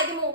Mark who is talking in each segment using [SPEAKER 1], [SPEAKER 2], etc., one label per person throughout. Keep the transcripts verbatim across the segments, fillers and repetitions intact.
[SPEAKER 1] ফলাই দিমু।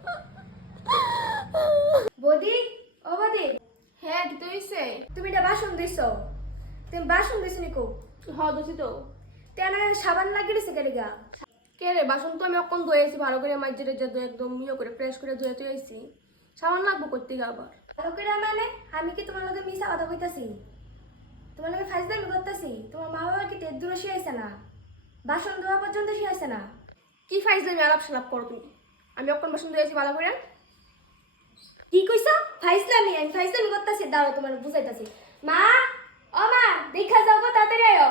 [SPEAKER 2] বদি ও বদি,
[SPEAKER 3] হ্যাঁ কি হইছে?
[SPEAKER 2] তুমি এটা বাসন দিছো? তুমি বাসন দিছো নিকো?
[SPEAKER 3] হ্যাঁ দোষী তো।
[SPEAKER 2] তেনা সাবান লাগিয়ে দিছে কেডিগা?
[SPEAKER 3] কে রে, বাসন তো আমি অকন ধুয়েছি ভালো করে, মাইজের যে একদম ইয়ে করে ফ্রেশ করে ধুয়ে তুইছি। সাবান লাগবো করতে গিয়ে আবার।
[SPEAKER 2] ভালো করে মানে আমি কি তোমার লগে মিছা কথা কইতাছি? তোমার লগে ফাইজলামি করতাছি? তোমার মা বাবা কি তের দূরে শিয়াইছে না? বাসন ধোয়া পর্যন্ত শিয়াইছে না?
[SPEAKER 3] কি ফাইজলামি আলাপ সালাপ করো তুমি? আমি অকন বাসন ধুয়েছি ভালো করে।
[SPEAKER 2] কি কইছো? ফাইজলামি? আমি ফাইজলামি করতাছি? দাঁড়াও তোমার বুঝাইতাছি। মা, ও মা, দেখা যাও গো, তাড়াতাড়ি আয়ো।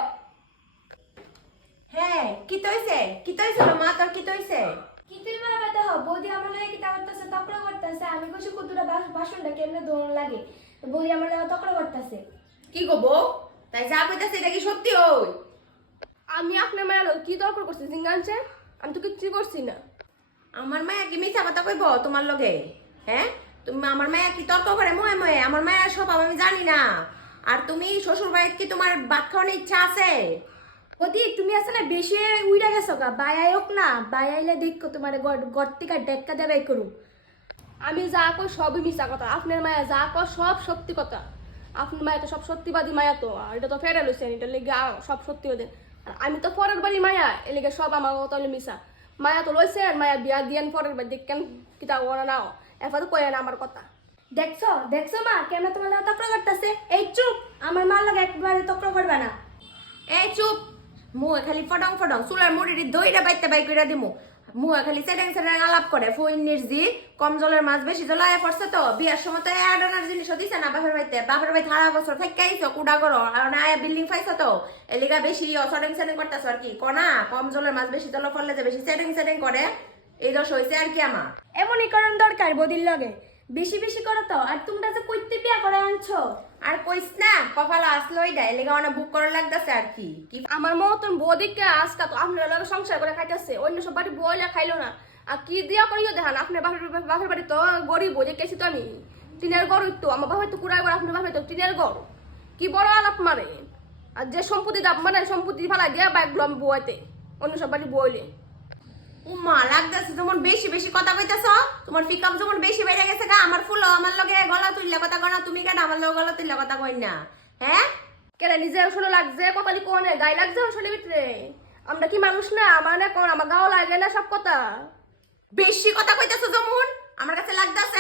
[SPEAKER 1] হ্যাঁ কি হইছে? কি হইছে মা, তোর কি হইছে?
[SPEAKER 2] কি তুই বাবা দেখো, বৌদি আমার লগে কি তা করতেছে, তকড়া করতেছে। আমি কইছি কুতুরা বাসনটা কেমনে ধোন লাগে, তো বৌদি আমার লগে তকড়া করতেছে।
[SPEAKER 1] কি গো বউ, তাই যা কইতাছে এটা কি সত্যি হই?
[SPEAKER 3] আমি আপনার মেয়ের কি দরকার করছি জিঙ্গানছে? আমি তো কিচ্ছু করছি না।
[SPEAKER 1] আমার মায়া কি মিথ্যা কথা কইব তোমার লগে? হ্যাঁ, তুমি আমার মায়া কি তর্ক করে ময়ে ময়ে? আমার মায়ের স্বভাব আমি জানি না। আর তুমি শ্বশুর বাড়িতে কি তোমার ভাত খাওয়ানোর ইচ্ছা আছে?
[SPEAKER 2] বৌদি তুমি আছে না বেশি উইরা গেছো গা, বাই হোক না, বাই আইলে দেখো তোমার গড় থেকে ডেক্কা দেবাই করু।
[SPEAKER 3] আমি যা কই সবই মিছা কথা, আপনার মায়া যা কয় সব সত্যি কথা। আপনার মায়া তো সব সত্যিবাদী মায়া, তো আর এটা তো ফেরা লইছেন, এটা লেগে আ- সব সত্যি ওদের। আর আমি তো পরের বাড়ি মায়া, এ লেগে সব আমার কথা হলে মিছা। মায়া তো লইছেন, মায়া বিয়া দিয়েন পরের বাড়ি দেখেন কিতা ওরা নাও, এরপর তো কয়ে না আমার কথা।
[SPEAKER 2] দেখছো দেখছো মা কেমন তোমার লগে তকড়া করতেছে? এই চুপ, আমার মার লগে একবারে তকড়া করবে না।
[SPEAKER 1] এই চুপ, মুয়ে খালি ফডং ফডং চুলার মুড়ি দইরা বাইতে বাই কইরা দিমু। মুয়ে খালি সেডেং সেডেং আলাপ করে। ফইন্নির জি কম জলের মাছ বেশি জল আয়া পড়ছে তো বিয়ার সময় তো অ্যাডানার জিনিসও দিছে না বাপের বাড়িতে। বাপের বাড়ি সারা বছর থেকে আইছো কুডা করো, আর না আয়া বিল্ডিং পাইছো তো এলিগা বেশি সেডেং সেডেং করতেছো আর কি। কনা কম জলের মাছ বেশি জল পড়লে যে বেশি সেডেং সেডেং করে, এই দোষ হইছে আর কি আমার।
[SPEAKER 2] এমনই করণ দরকার বৌদির লগে, বেশি বেশি করো তো। আর তোমরা যে কইতে বিয়া করে আনছো,
[SPEAKER 1] আর কইস না কপাল আসলো ওইটা এলিগা অনেক বুক করার লাগতেছে আর কি। কি
[SPEAKER 3] আমার মতন বৌদিকে আজকা তো আপনার লগে সংসার করে খাইতেছে, অন্য সব বাড়ি বইলে খাইলো না। আর কি দিয়া করিও দেখান, আপনার বাপের বাপের বাড়ি তো গরিব বই গেছি তো আমি, টিনের গড় তো আমার বাপের তো কুড়াই গড়, আপনার বাপের তো টিনের গড়। কি বড় আলাপ মারে। আর যে সম্পত্তি দাম মানে সম্পত্তি ফেলা গিয়া বাইকগুলো আমি বইতে অন্য সব বাড়ি বইলে।
[SPEAKER 1] উমা লাগতেছে যেমন বেশি বেশি কথা কইতাছ, তোমার পিকআপ যেমন বেশি বেড়ে গেছে গা। আমার ফুল আমার লগে গলা তুললে কথা কয় না, তুমি কেন আমার লগে গলা তুললে কথা কই না? হ্যাঁ
[SPEAKER 3] কেন নিজে শোনো লাগছে কপালি কোনে গায়ে লাগছে শোনে ভিতরে? আমরা কি মানুষ না? আমার না কোন আমার গাও লাগে না সব কথা?
[SPEAKER 1] বেশি কথা কইতাছ যেমন আমার কাছে লাগতাছে,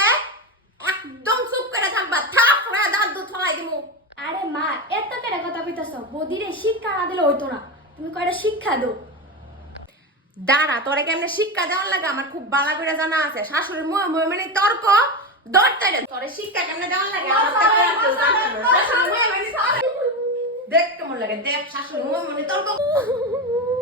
[SPEAKER 1] একদম চুপ করে থাকবা। থাপ করে দাঁত দুধ ফলাই দিমু।
[SPEAKER 2] আরে মা এত কেটে কথা কইতাছো? বৌদিরে শিক্ষা না দিলে হইতো না, তুমি কয়টা শিক্ষা দাও।
[SPEAKER 1] দাঁড়া, তোরে কেমনে শিক্ষা দেওয়ার লাগে আমার খুব বালা করে জানা আছে। শাশুড়ির মুয়ে মুয়ে মানে তর্ক ধরতে রে। তোরে শিক্ষা কেমনে দেওয়ার লাগে আমার তো আর কেউ জানে না। শাশুড়ির মুয়ে মানে দেখ কেমন লাগে, দেখ শাশুড়ির মুয়ে মানে তর্ক।